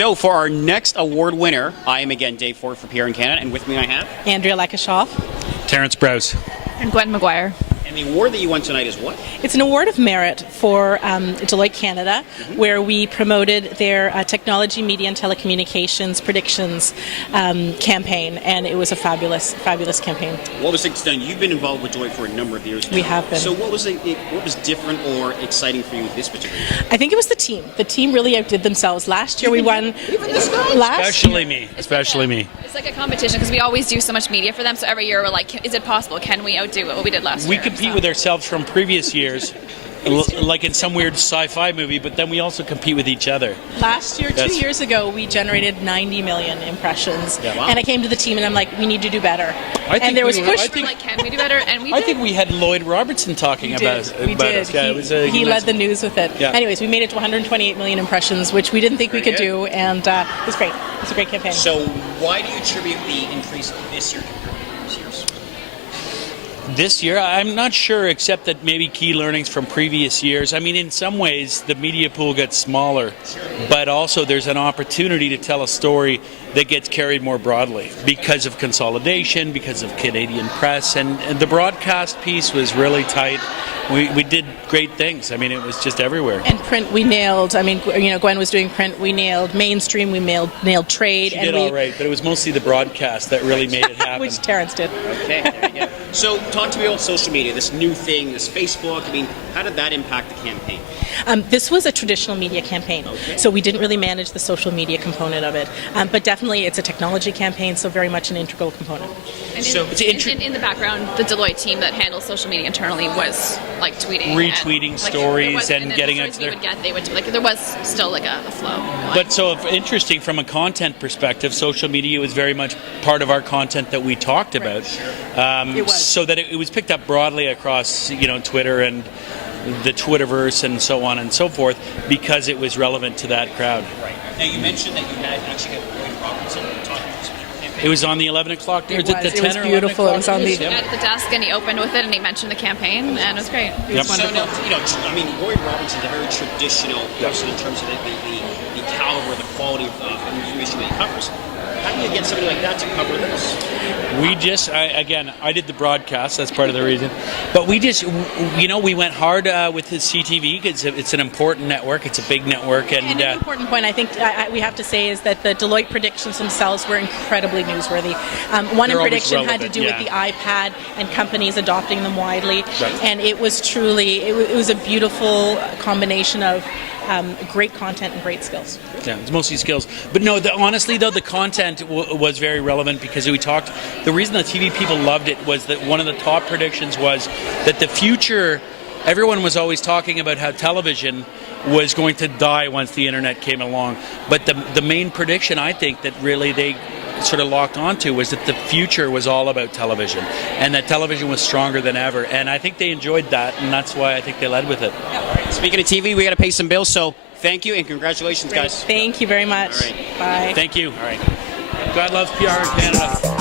So for our next award winner, I am again Dave Ford for PR in Canada, and with me I have Andrea Lekashoff. Terrence Browse. And Gwen McGuire. And the award that you won tonight is what? It's an award of merit for Deloitte Canada, where we promoted their technology, media, and telecommunications predictions campaign, and it was a fabulous, fabulous campaign. What was it done? You've been involved with Deloitte for a number of years now. We have been. So what was different or exciting for you this particular year? I think it was the team. The team really outdid themselves. Last year we won. Even this guy? Especially me. Especially me. It's like a competition because we always do so much media for them. So every year we're like, is it possible? Can we outdo what we did last year? We compete with ourselves from previous years, like in some weird sci-fi movie, but then we also compete with each other. Last year, 2 years ago, we generated 90 million impressions. Yeah, wow. And I came to the team and I'm like, we need to do better. Can we do better? And we did. I think we had Lloyd Robertson talking about us. We did. Yeah, he led the news with it. Yeah. Anyways, we made it to 128 million impressions, which we didn't think we could do, and it was great. It's a great campaign. So why do you attribute the increase this year compared to previous years? This year, I'm not sure, except that maybe key learnings from previous years. I mean, in some ways, the media pool gets smaller, but also there's an opportunity to tell a story that gets carried more broadly because of consolidation, because of Canadian press, and the broadcast piece was really tight. We did great things. I mean, it was just everywhere. And print, we nailed. I mean, Gwen was doing print. We nailed mainstream. We nailed trade. She did all right, but it was mostly the broadcast that really made it happen. Which Terrence did. Okay, there you go. So talk to me about social media, this new thing, this Facebook. I mean, how did that impact the campaign? This was a traditional media campaign, so we didn't really manage the social media component of it. But definitely, it's a technology campaign, so very much an integral component. And So in the background, the Deloitte team that handles social media internally was like tweeting, retweeting stories and getting the out there. They would like there was still like a flow going. But so interesting from a content perspective, social media was very much part of our content that we talked about. It was. So that it was picked up broadly across, Twitter and the Twitterverse and so on and so forth, because it was relevant to that crowd. Right. Now you mentioned that you had actually got Lloyd Robertson talking about some campaign. It was on the 11 o'clock. It the was. 10 It was or beautiful. 11 It was on the. At the desk, and he opened with it, and he mentioned the campaign, and it was great. It was So wonderful. now, I mean, Lloyd Robertson's a very traditional person in terms of the caliber, the quality of information that he covers. How do you get somebody like that to cover this? I did the broadcast, that's part of the reason. But we went hard with the CTV, because it's an important network, it's a big network. And an important point I think we have to say is that the Deloitte predictions themselves were incredibly newsworthy. One prediction had to do with the iPad and companies adopting them widely. Right. And it was truly, it was a beautiful combination of great content and great skills. Yeah, it's mostly skills. But no, honestly, though, the content was very relevant because we talked. The reason the TV people loved it was that one of the top predictions was that the future, everyone was always talking about how television was going to die once the internet came along. But the main prediction, I think, that really they sort of locked onto was that the future was all about television and that television was stronger than ever. And I think they enjoyed that, and that's why I think they led with it. Speaking of TV, we got to pay some bills, so thank you and congratulations, guys. Thank you very much. All right. Bye. Thank you. All right. God loves PR in Canada.